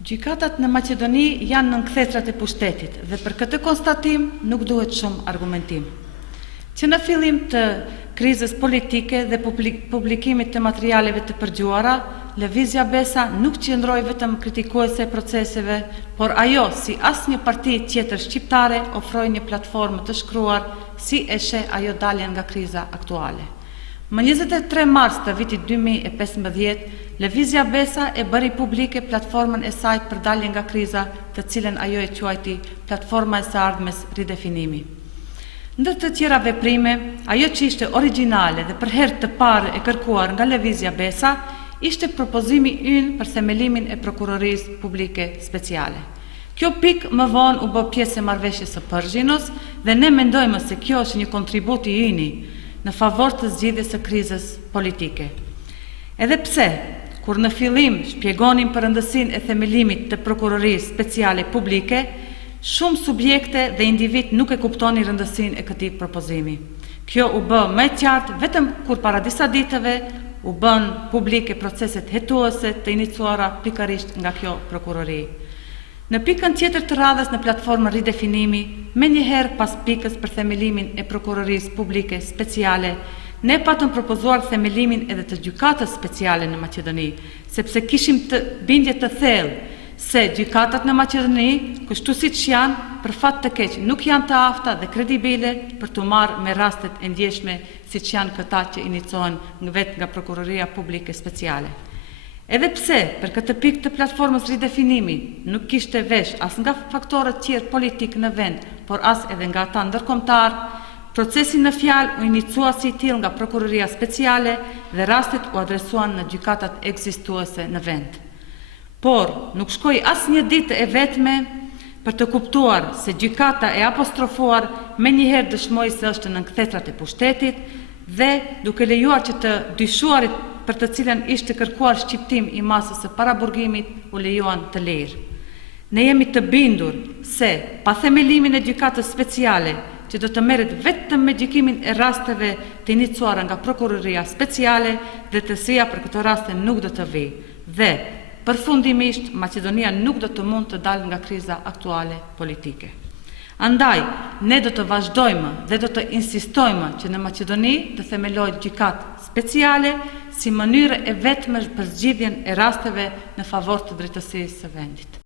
Gjykatat në Maqedoni janë në nkthesrat e pushtetit dhe për këtë konstatim nuk duhet shumë argumentim. Që në fillim të krizës politike dhe publikimit të materialeve të përgjuara, Lëvizja Besa nuk qëndroi vetëm kritikuese e proceseve, por ajo, si asnjë parti tjetër shqiptare, ofroi një platformë të shkruar si e sheh ajo daljen nga kriza aktuale. Më 23 mars të vitit 2015, Lëvizja Besa e bëri publike platformën e saj për daljen nga kriza, të cilën ajo e quajti Platforma e së ardhmes ridefinimi. Ndër të tjera veprime, ajo që ishte origjinale dhe për herë të parë e kërkuar nga Lëvizja Besa, ishte propozimi ynë për themelimin e prokurorisë publike speciale. Kjo pikë më vonë u bë pjesë e marrëveshjes së Përzhinos dhe ne mendojmë se kjo është një kontribut i yni në favor të zgjidhjes së krizës politike. Edhe pse, kur në fillim shpjegonim për rëndësinë e themelimit të prokurorisë speciale publike, shumë subjekte dhe individ nuk e kuptonin rëndësinë e këtij propozimi. Kjo u bë më e qartë vetëm kur para disa ditëve u bën publike proceset hetuese të iniciuara pikërisht nga kjo prokurori. Në pikën tjetër të radhës në platformën ridefinimi, menjëherë pas pikës për themelimin e prokurorisë publike speciale, ne patëm propozuar themelimin edhe të gjykatës speciale në Maqedoni, sepse kishim të bindje të thellë se gjykatat në Maqedoni, kështu siç janë, për fat të keq, nuk janë të afta dhe kredibile për të marrë me rastet e ndjeshme siç janë këta që inicohen vetë nga prokuroria publike speciale. Edhe pse, për këtë pikë të platformës ridefinimi, nuk kishte vesh as nga faktorët tjerë politik në vend, por as edhe nga ata ndërkombëtar, procesi në fjalë u inicua si tillë nga prokuroria speciale dhe rastet u adresuan në gjykatat ekzistuese në vend. Por, nuk shkoi asnjë ditë e vetme për të kuptuar se gjykata e apostrofuar menjëherë dëshmoi se është në nkthesrat e pushtetit dhe duke lejuar që të dyshuarit për të cilën ishte kërkuar shqiptim i masës së paraburgimit u lejuan të lirë. Ne jemi të bindur se pa themelimin e gjykatës speciale, që do të merret vetëm me gjykimin e rasteve të iniciuara nga prokuroria speciale, drejtësia për këto raste nuk do të vijë. Dhe përfundimisht, Maqedonia nuk do të mund të dalë nga kriza aktuale politike. Andaj, ne do të vazhdojmë dhe do të insistojmë që në Maqedoni të themelohet gjykatë speciale si mënyrë e vetme për zgjidhjen e rasteve në favor të drejtësisë së vendit.